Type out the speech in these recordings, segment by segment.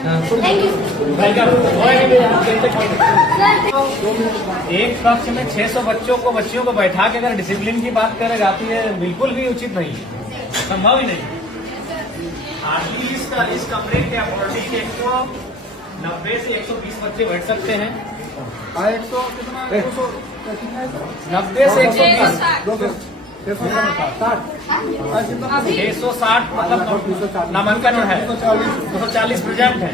एक कक्ष में 600 बच्चियों को बैठा के अगर डिसिप्लिन की बात करेगा तो ये बिल्कुल भी उचित नहीं है, संभव ही नहीं। हार्डली इस कमरे के अकॉर्डिंग 190 से 120 बच्चे बैठ सकते हैं। 90 से 120 660 मतलब नामांकन है, 240 प्रेजेंट है।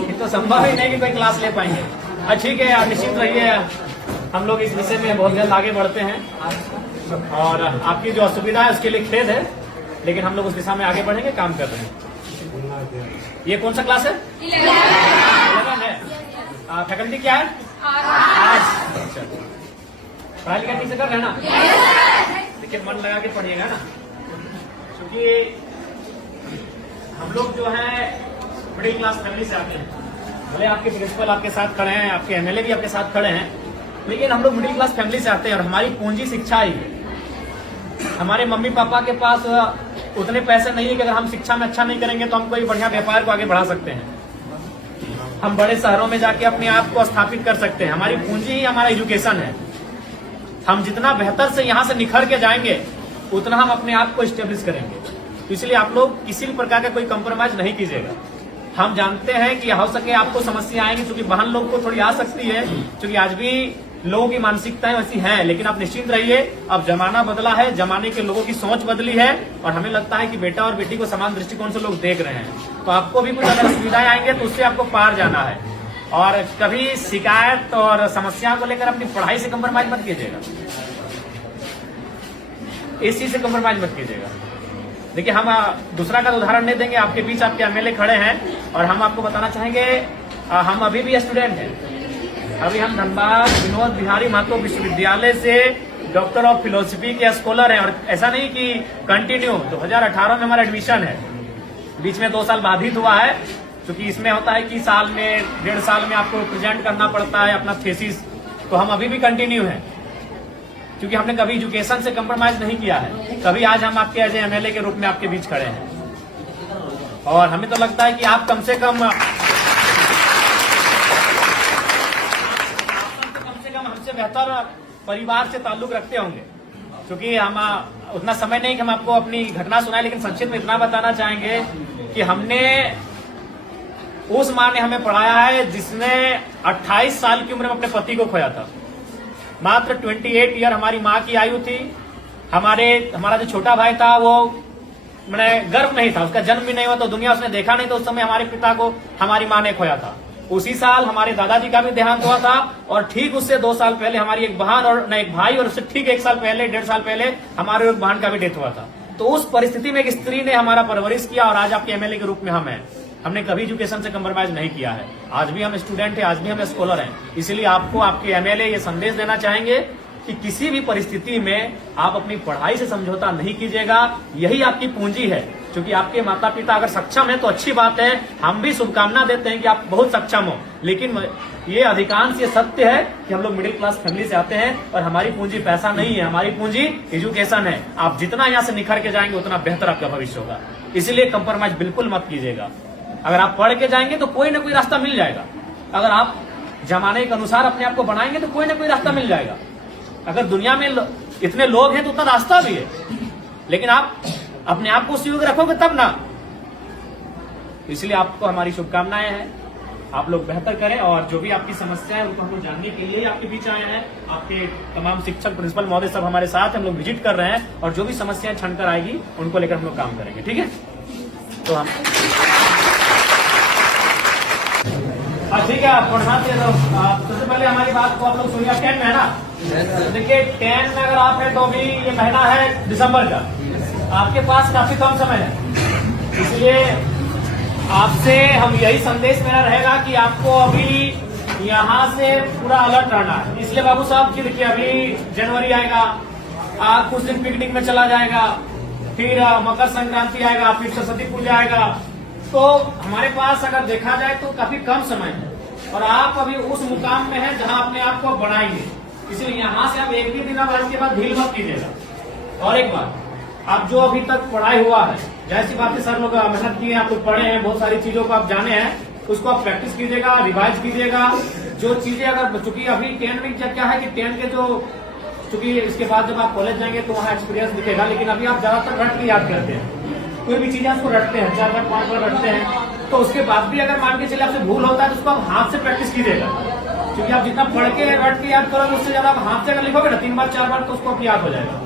ये तो संभव ही नहीं कि कोई क्लास ले पाएंगे। ठीक है, आप निश्चिंत रहिए, हम लोग इस विषय में बहुत जल्द आगे बढ़ते हैं और आपकी जो असुविधा है उसके लिए खेद है, लेकिन हम लोग उस दिशा में आगे बढ़ेंगे, काम कर रहे हैं। ये कौन सा क्लास है? 11 है। फैकल्टी क्या है? आर्ट्स। पढ़ाई लिखाई ठीक से कर रहे हैं ना? देखिए, मन लगा के पढ़िएगा ना, क्योंकि हम लोग जो है मिडिल क्लास फैमिली से आते हैं। भले आपके प्रिंसिपल आपके साथ खड़े हैं, आपके एमएलए भी आपके साथ खड़े हैं, लेकिन हम लोग मिडिल क्लास फैमिली से आते हैं और हमारी पूंजी शिक्षा ही है। हमारे मम्मी पापा के पास उतने पैसे नहीं है कि अगर हम शिक्षा में अच्छा नहीं करेंगे तो हम कोई बढ़िया व्यापार को आगे बढ़ा सकते हैं, हम बड़े शहरों में जाके अपने आप को स्थापित कर सकते हैं। हमारी पूंजी ही हमारा एजुकेशन है। हम जितना बेहतर से यहाँ से निखर के जाएंगे उतना हम अपने आप को स्टेब्लिश करेंगे। तो इसलिए आप लोग किसी भी प्रकार का कोई कंप्रोमाइज नहीं कीजिएगा। हम जानते हैं कि हो सके आपको समस्या आएंगी, क्योंकि बहन लोग को थोड़ी आ सकती है, क्योंकि आज भी लोगों की मानसिकताएं वैसी हैं, लेकिन आप निश्चिंत रहिए, अब जमाना बदला है, जमाने के लोगों की सोच बदली है और हमें लगता है कि बेटा और बेटी को समान दृष्टिकोण से लोग देख रहे हैं। तो आपको भी कुछ अगर असुविधाएं आएंगे तो उससे आपको पार जाना है और कभी शिकायत और समस्या को लेकर अपनी पढ़ाई से कंप्रोमाइज मत कीजिएगा, इस चीज से कंप्रोमाइज मत कीजिएगा। देखिए, हम दूसरा का उदाहरण नहीं देंगे, आपके बीच आपके एमएलए खड़े हैं और हम आपको बताना चाहेंगे, हम अभी भी स्टूडेंट हैं। अभी हम धनबाद विनोद बिहारी महतो विश्वविद्यालय से डॉक्टर ऑफ फिलोसफी के स्कॉलर हैं और ऐसा नहीं कि कंटिन्यू 2018 में हमारा एडमिशन है, बीच में 2 साल बाधित हुआ है, क्योंकि इसमें होता है कि साल में 1.5 साल में आपको प्रेजेंट करना पड़ता है अपना थीसिस। तो हम अभी भी कंटिन्यू हैं, क्योंकि हमने कभी एजुकेशन से कंप्रोमाइज नहीं किया है। कभी आज हम आपके एज एमएलए के रूप में आपके बीच खड़े हैं और हमें तो लगता है कि आप कम से कम हमसे बेहतर परिवार से ताल्लुक रखते होंगे, क्योंकि हम उतना समय नहीं कि हम आपको अपनी घटना सुनाए, लेकिन संक्षिप्त में इतना बताना चाहेंगे कि हमने उस माँ ने हमें पढ़ाया है जिसने 28 साल की उम्र में अपने पति को खोया था। मात्र 28 ईयर हमारी माँ की आयु थी। हमारा जो छोटा भाई था वो मैंने गर्भ नहीं था, उसका जन्म भी नहीं हुआ, तो दुनिया उसने देखा नहीं, तो उस समय हमारे पिता को हमारी माँ ने खोया था। उसी साल हमारे दादाजी का भी देहांत हुआ था और ठीक उससे 2 साल पहले हमारी एक बहन और एक भाई, और उससे ठीक 1 साल पहले 1.5 साल पहले हमारे एक बहन का भी डेथ हुआ था। तो उस परिस्थिति में एक स्त्री ने हमारा परवरिश किया और आज आपके एमएलए के रूप में हम हैं। हमने कभी एजुकेशन से कंप्रोमाइज नहीं किया है। आज भी हम स्टूडेंट हैं, आज भी हम स्कॉलर हैं। इसलिए आपको आपके एमएलए ये संदेश देना चाहेंगे कि किसी भी परिस्थिति में आप अपनी पढ़ाई से समझौता नहीं कीजिएगा। यही आपकी पूंजी है, क्योंकि आपके माता पिता अगर सक्षम है तो अच्छी बात है, हम भी शुभकामना देते हैं कि आप बहुत सक्षम हो। लेकिन ये अधिकांश ये सत्य है कि हम लोग मिडिल क्लास फैमिली से आते हैं और हमारी पूंजी पैसा नहीं है, हमारी पूंजी एजुकेशन है। आप जितना यहाँ से निखर के जाएंगे उतना बेहतर आपका भविष्य होगा। इसीलिए कंप्रोमाइज बिल्कुल मत कीजिएगा। अगर आप पढ़ के जाएंगे तो कोई ना कोई रास्ता मिल जाएगा। अगर आप जमाने के अनुसार अपने आप को बनाएंगे तो कोई ना कोई रास्ता मिल जाएगा। अगर दुनिया में इतने लोग हैं तो उतना रास्ता भी है, लेकिन आप अपने आप को सुयोग्य रखोगे तब ना। इसलिए आपको हमारी शुभकामनाएं हैं, आप लोग बेहतर करें और जो भी आपकी समस्या है उनको हम लोग जानने के लिए आपके बीच आए हैं। आपके तमाम शिक्षक प्रिंसिपल महोदय सब हमारे साथ हम लोग विजिट कर रहे हैं और जो भी समस्याएं छनकर आएगी उनको लेकर हम लोग काम करेंगे। ठीक है, तो हम ठीक है, आप पढ़ना सबसे पहले हमारी बात को आप लोग सुनिए। 10 में है ना? देखिए, 10 में अगर आप है तो अभी ये महीना है दिसंबर का, आपके पास काफी कम समय है। इसलिए आपसे हम यही संदेश मेरा रहेगा कि आपको अभी यहाँ से पूरा अलर्ट रहना है। इसलिए बाबू साहब की देखिए, अभी जनवरी आएगा, आप कुछ दिन पिकनिक में चला जाएगा, फिर मकर संक्रांति आएगा, फिर सरस्वती पूजा आएगा। तो हमारे पास अगर देखा जाए तो काफी कम समय है और आप अभी उस मुकाम में हैं जहां अपने आप को बढ़ाएंगे। इसलिए यहाँ से आप एक भी दिन और इसके बाद ढील मत कीजिएगा। और एक बात, आप जो अभी तक पढ़ाई हुआ है, जैसी बात है, सर लोग मेहनत किए हैं, आप लोग पढ़े हैं, बहुत सारी चीजों को आप जाने हैं, उसको आप प्रैक्टिस कीजिएगा, रिवाइज कीजिएगा। जो चीजें अगर चूंकि अभी 10 में क्या है कि 10 के जो चूंकि इसके बाद जब आप कॉलेज जाएंगे तो वहाँ एक्सपीरियंस दिखेगा, लेकिन अभी आप ज्यादातर रट के याद करते हैं। कोई भी चीजें आपको रटते हैं, 4 बार 5 बार रटते हैं, तो उसके बाद भी अगर मान के चले आपसे भूल होता है तो उसको आप हाथ से प्रैक्टिस कीजिएगा। क्योंकि आप जितना पढ़ के रट के याद करोगे उससे ज्यादा आप हाथ से अगर लिखोगे ना 3 बार 4 बार तो उसको आप याद हो जाएगा।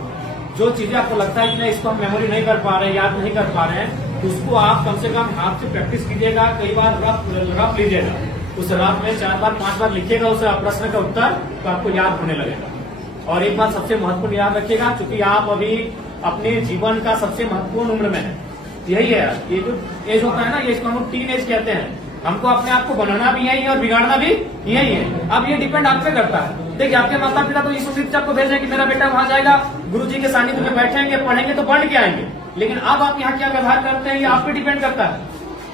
जो चीजें आपको लगता है कि नहीं इसको हम मेमोरी नहीं कर पा रहे हैं, याद नहीं कर पा रहे हैं, तो उसको आप कम से कम हाथ से प्रैक्टिस कीजिएगा। कई बार रफ लीजिएगा, उस रफ में 4 बार 5 बार लिखिएगा उस प्रश्न का उत्तर, तो आपको याद होने लगेगा। और एक बात सबसे महत्वपूर्ण याद रखिएगा, क्योंकि आप अभी अपने जीवन का सबसे महत्वपूर्ण उम्र में है, यही है ये जो एज होता है ना, ये इसको हम टीन एज कहते हैं। हमको अपने आप को बनाना भी यही है और बिगाड़ना भी यही है। अब ये डिपेंड आप पे करता है। देखिए आपके माता पिता तो इस उम्मीद से आपको भेजे कि मेरा बेटा वहां जाएगा, गुरुजी के सानिध्य में बैठेंगे, पढ़ेंगे तो पढ़ के आएंगे, लेकिन अब आप यहाँ क्या व्यवहार करते हैं ये आप पे डिपेंड करता है।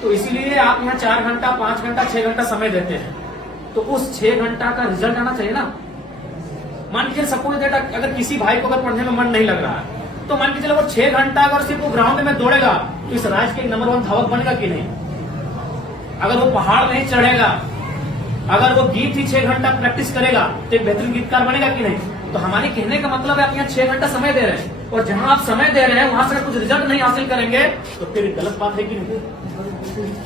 तो इसीलिए आप यहाँ 4 घंटा 5 घंटा 6 घंटा समय देते हैं, तो उस 6 घंटा का रिजल्ट आना चाहिए ना। मान लीजिए सपोज दैट अगर किसी भाई को अगर पढ़ने में मन नहीं लग रहा है, तो मान के चलो वो 6 घंटा अगर सिर्फ वो ग्राउंड में दौड़ेगा तो इस राज्य के नंबर 1 धावक बनेगा कि नहीं। अगर वो पहाड़ नहीं चढ़ेगा, अगर वो गीत ही 6 घंटा प्रैक्टिस करेगा तो एक बेहतरीन गीतकार बनेगा कि नहीं। तो हमारे कहने का मतलब है आप यहाँ 6 घंटा समय दे रहे हैं, और जहां आप समय दे रहे हैं वहां से कुछ रिजल्ट नहीं हासिल करेंगे तो फिर गलत बात है कि नहीं।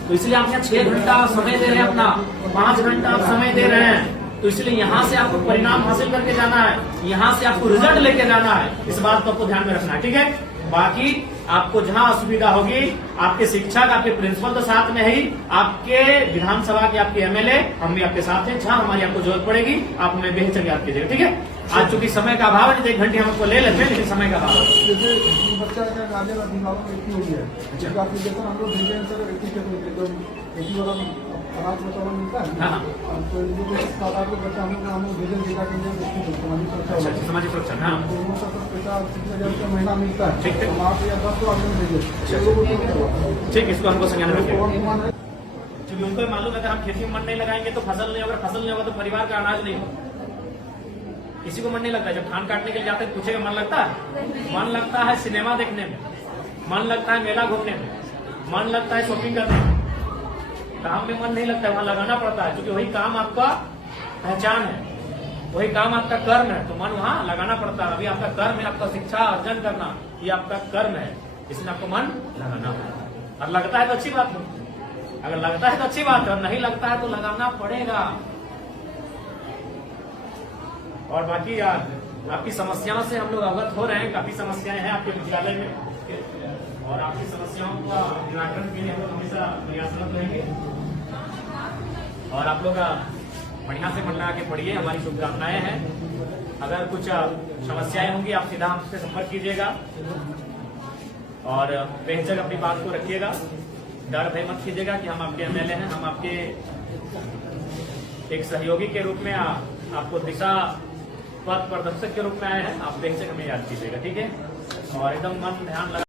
तो इसलिए आप यहाँ 6 घंटा समय दे रहे हैं, अपना 5 घंटा आप समय दे रहे हैं, तो इसलिए यहाँ से आपको परिणाम हासिल करके जाना है, यहाँ से आपको रिजल्ट लेके जाना है। इस बात को आपको ध्यान में रखना है, ठीक है। बाकी आपको जहां असुविधा होगी, आपके शिक्षक आपके प्रिंसिपल तो साथ में ही, आपके विधानसभा के आपके एमएलए हम भी आपके साथ हैं। जहां हमारी आपको जरूरत पड़ेगी आप हमें बेहतर याद कीजिएगा, ठीक है। आज चूंकि समय का अभाव है, तो 1 घंटे हम आपको ले लेते हैं, लेकिन समय का अभाव है। जैसे बच्चा का गार्जियन अभिभावक एक ही हो गया है, काफी जैसा हम लोग भेजे हैं सर, एक ही वाला अनाज वाला मिलता है। हाँ, तो जो 7-8 बच्चा हम लोग भेजन जिला के लिए सामाजिक सुरक्षा, हाँ पैसा 60,000 रुपया महीना मिलता है। ठीक है। हम आप या 10 आदमी भेजे, ठीक, इसको हमको संज्ञान में रखिए। क्योंकि उनको मालूम है अगर हम खेती में मन नहीं लगाएंगे तो फसल नहीं होगा, फसल नहीं होगा तो परिवार का अनाज नहीं होगा। किसी को मन नहीं लगता, जब धान काटने के लिए जाते हैं पूछेगा मन लगता है? मन लगता है सिनेमा देखने में, मन लगता है मेला घूमने में, मन लगता है शॉपिंग करने में। काम में मन नहीं लगता है, वहां लगाना पड़ता है, क्योंकि वही काम आपका पहचान है, वही काम आपका कर्म है, तो मन वहां लगाना पड़ता है। अभी आपका कर्म है आपका शिक्षा अर्जन करना, ये आपका कर्म है, इसमें आपको मन लगाना है। और लगता है तो अच्छी बात है, अगर लगता है तो अच्छी बात है, और नहीं लगता है तो लगाना पड़ेगा। और बाकी आपकी समस्याओं से हम लोग अवगत हो रहे हैं, काफी समस्याएं हैं आपके विद्यालय में, और आपकी समस्याओं का निराकरण के लिए हम लोग हमेशा प्रयासरत रहेंगे। और आप लोग बढ़िया से मन लगा के पढ़िए, हमारी शुभकामनाएं हैं। अगर कुछ समस्याएं होंगी आप सीधा हमसे संपर्क कीजिएगा, और बेहिचक अपनी बात को रखिएगा, डर भय मत कीजिएगा कि हम आपके एमएलए हैं, हम आपके एक सहयोगी के रूप में आपको दिशा पथ प्रदर्शक के रूप में आए हैं। आप बेहिचक हमें याद कीजिएगा, ठीक है। और एकदम मन ध्यान लगा